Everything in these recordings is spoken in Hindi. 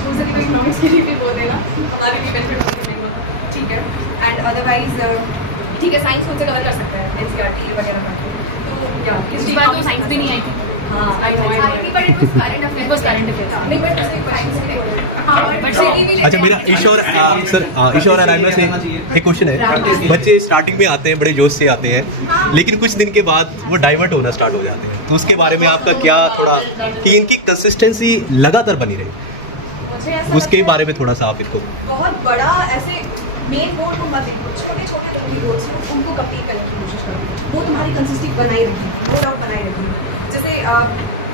हो सके तो इकोनॉमिक्स के लिए भी बोल देना, हमारे लिए बेनिफिट होगी, ठीक है। एंड अदरवाइज ठीक है, साइंस खुद से कवर कर सकता है NCERT वगैरह का, तो या इस बार तो साइंस भी नहीं आई थी। हाँ, but it was current affairs, नहीं बट अच्छा, मेरा ईश्वर सर, ईश्वर और राइमा से एक क्वेश्चन है। बच्चे स्टार्टिंग में आते हैं, बड़े जोश से आते हैं, लेकिन कुछ दिन के बाद वो डाइवर्ट होना स्टार्ट हो जाते हैं, तो उसके बारे में आपका क्या, थोड़ा कि इनकी कंसिस्टेंसी लगातार बनी रहे, उसके बारे में थोड़ा सा आप इनको। बहुत बड़ा ऐसे मेन गोल को मत देखो, छोटे छोटे जो भी गोल्स हैं उनको कंप्लीट करने की कोशिश करो, वो तुम्हारी कंसिस्टेंसी बनाई रखेगी, वो डाउट बनाई रखेगी। जैसे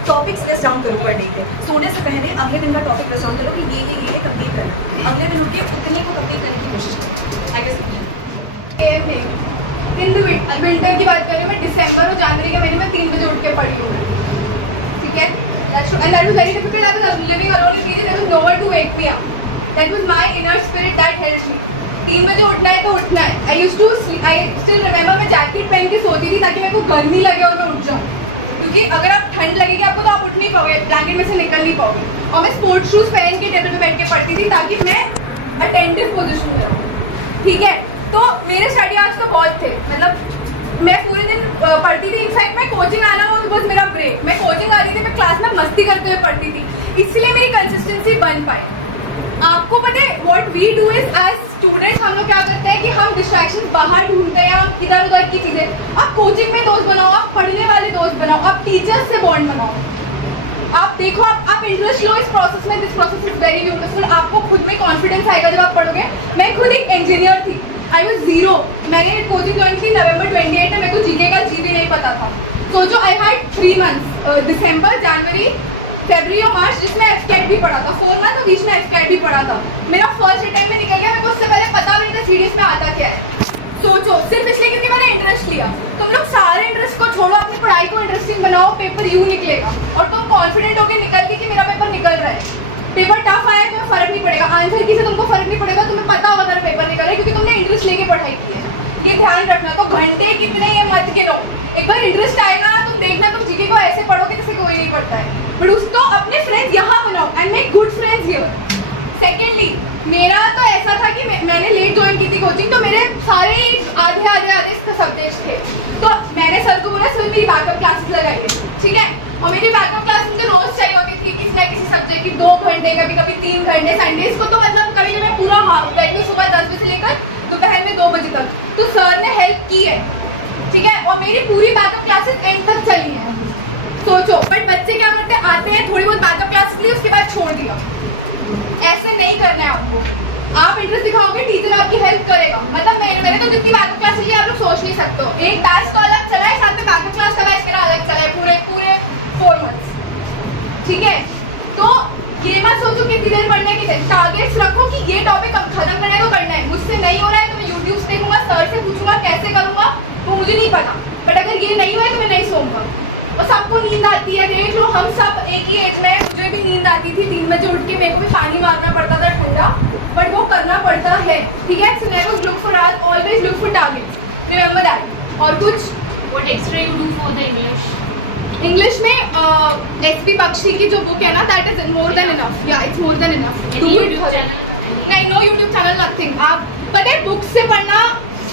टॉपिक्स लिस्ट डाउन करो पर डे के, सोने से पहले अगले दिन का टॉपिक लिस्ट डाउन करो कि ये कंप्लीट करना, अगले दिन उठ के उतने को कंप्लीट करने की कोशिश करो। I guess in the winter की बात करें, मैं दिसंबर और जनवरी के महीने में 3 बजे उठ के पढ़ी हूँ, ठीक है। And that was very difficult. I was living alone in PG. There was no one to wake me up. That was my inner spirit that helped me. 3 बजे उठना है तो उठना है। I still remember मैं जैकेट पहन के सोती थी ताकि मेरे को गर्मी लगे और मैं उठ जाऊँ, क्योंकि अगर आप ठंड लगेगी आपको तो आप उठ नहीं पाओगे, ब्लैंकेट में से निकल नहीं पाओगे। और मैं स्पोर्ट्स शूज पहन के टेबल पे बैठ के पढ़ती थी ताकि मैं अटेंटिव पोजीशन में रहूँ, ठीक है। तो मेरे स्टडी आवर्स तो बहुत थे, मतलब मैं पूरे दिन पढ़ती थी। इनफैक्ट मैं कोचिंग आना वो बस मेरा ब्रेक, मैं कोचिंग आ रही थी, मैं क्लास में मस्ती करते हुए पढ़ती थी, इसलिए मेरी कंसिस्टेंसी बन पाई। आपको पता है what we do is as students, हम लोग क्या करते हैं कि हम डिस्ट्रैक्शन बाहर ढूंढते हैं, हम इधर उधर की चीजें। आप कोचिंग में दोस्त बनाओ, आप पढ़ने वाले दोस्त बनाओ, आप टीचर्स से बॉन्ड बनाओ। आप देखो, आप इंटरेस्ट लो इस प्रोसेस में, this process is very beautiful. आपको खुद में कॉन्फिडेंस आएगा जब आप पढ़ोगे। मैं खुद एक इंजीनियर थी, आई वाज जीरो। मैंने कोचिंग ज्वाइन की नवंबर 28 में, मेरे को जीके का जी भी नहीं पता था। सोचो, आई हैड 3 मंथ्स, दिसंबर, जनवरी, फरवरी और मार्च, जिसमें एफकेट भी पढ़ा था, 4 मंथ, और बीच में एफकेट भी पढ़ा था। मेरा फर्स्ट अटेम्प्ट में निकल गया, मेरे को उससे पहले पता भी नहीं था सीडीएस में आता क्या है। सोचो, सिर्फ इसलिए क्योंकि मैंने इंटरेस्ट लिया। तुम लोग सारे इंटरेस्ट को छोड़ो, अपनी पढ़ाई को इंटरेस्टिंग बनाओ, पेपर यूं निकलेगा और तुम कॉन्फिडेंट होकर निकल के कि मेरा पेपर निकल रहा है। पेपर टफ आया तुम्हें फर्क नहीं पड़ेगा, आंसर की से तुमको फर्क नहीं पड़ेगा, तुम्हें पता होगा तेरा पेपर निकल रहा है क्योंकि तुमने इंटरेस्ट लेके पढ़ाई की है। ये ध्यान रखना। तो घंटे कितने ये मत गिनो, एक बार इंटरेस्ट आएगा ना, तुम देखना तुम जीके को ऐसे पढ़ोगे जैसे कोई नहीं पढ़ता है। बट उसको अपने फ्रेंड्स यहाँ बनाओ and make good friends here. Secondly, मेरा तो ऐसा था कि मैंने लेट ज्वाइन की थी कोचिंग, तो मेरे सारे आधे सब्जेक्ट थे। तो मैंने सर को बोला, सर मेरी बैकअप क्लासेस लगाइए, ठीक है। और मेरी बैकअप क्लास मुझे रोज चाहिए होती थी, किसी ना किसी सब्जेक्ट की 2 घंटे, कभी कभी 3 घंटे। संडेज को तो मतलब कभी कभी पूरा बैठी सुबह 10 बजे से लेकर दोपहर में 2 बजे तक। तो सर ने हेल्प की है, ठीक है। और मेरी पूरी बैकअप क्लासेस एंड तक चली है। सोचो, बट बच्चे क्या करते हैं, आते हैं थोड़ी बहुत बैकअप क्लास ली, उसके बाद छोड़ दिया। ऐसे नहीं करना है आपको। आप इंटरेस्ट दिखाओगे, टीचर आपकी हेल्प करेगा। मतलब मैंने तो जितनी बैकअप क्लास ली आप लोग सोच नहीं सकते हो। एक बैच तो अलग चला है, साथ में बैकअप क्लास का बैच मेरा अलग चला है, पूरे 4 मंथ्स, ठीक है। तो ये मत सोचो कि कितनी देर पढ़ने की, टारगेट्स रखो कि ये टॉपिक अब खत्म करना है तो करना है। मुझसे नहीं हो रहा है तो मैं यूट्यूब से देखूंगा, सर से पूछूंगा कैसे करूंगा, तो मुझे नहीं पता। बट अगर ये नहीं हुआ है तो मैं नहीं सोऊंगा। और सबको नींद आती है, देख लो हम सब एक ही एज में, मुझे भी नींद आती थी 3 बजे उठ के, मेरे को भी पानी मारना पड़ता था ठंडा, बट वो करना पड़ता है, ठीक है। So never look for us, always look for targets. Remember that. और कुछ What extra you do for the English? English में एसपी बख्शी की जो बुक है ना, that is more than enough. या इट्स मोर देन इनफ। नहीं, नो यूट्यूब चैनल, नथिंग। आप पता है, बुक्स से पढ़ना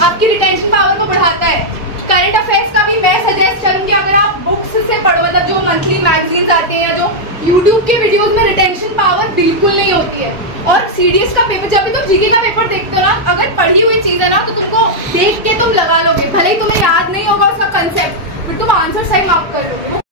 आपकी रिटेंशन पावर को बढ़ाता है। करंट अफेयर्स का भी मैं सजेस्ट करूंगी, अगर आप बुक्स से पढ़ो, मतलब जो मंथली मैगजीन्स आते हैं या जो यूट्यूब के वीडियोस में रिटेंशन पावर बिल्कुल नहीं होती है। और सीडीएस का पेपर, जब भी तुम जीके का पेपर देखते हो ना, अगर पढ़ी हुई चीज है ना तो तुमको देख के तुम लगा लोगे, भले ही तुम्हें याद नहीं होगा उसका कंसेप्ट, बट तुम आंसर सही मार्क कर लोगे।